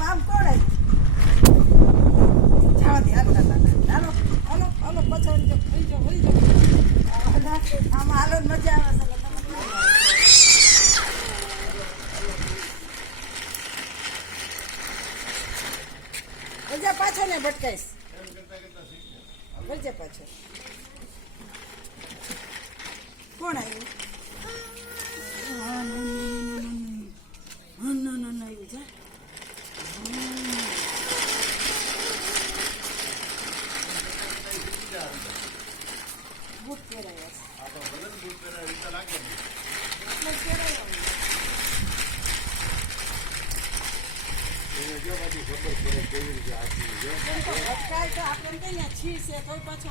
આમ કોણ જવા દે હાલો હાલો હાલો હાલો પછાડી જાઓ વળી જાઓ આમાં હાલો મજા આવે છે વળજા પાછો ને ભટકાઈશ વળજા પાછો કોણ આવ્યું આવ્યું જા બૂટ પહેરાયા આપણે કઈ છીએ તો પાછો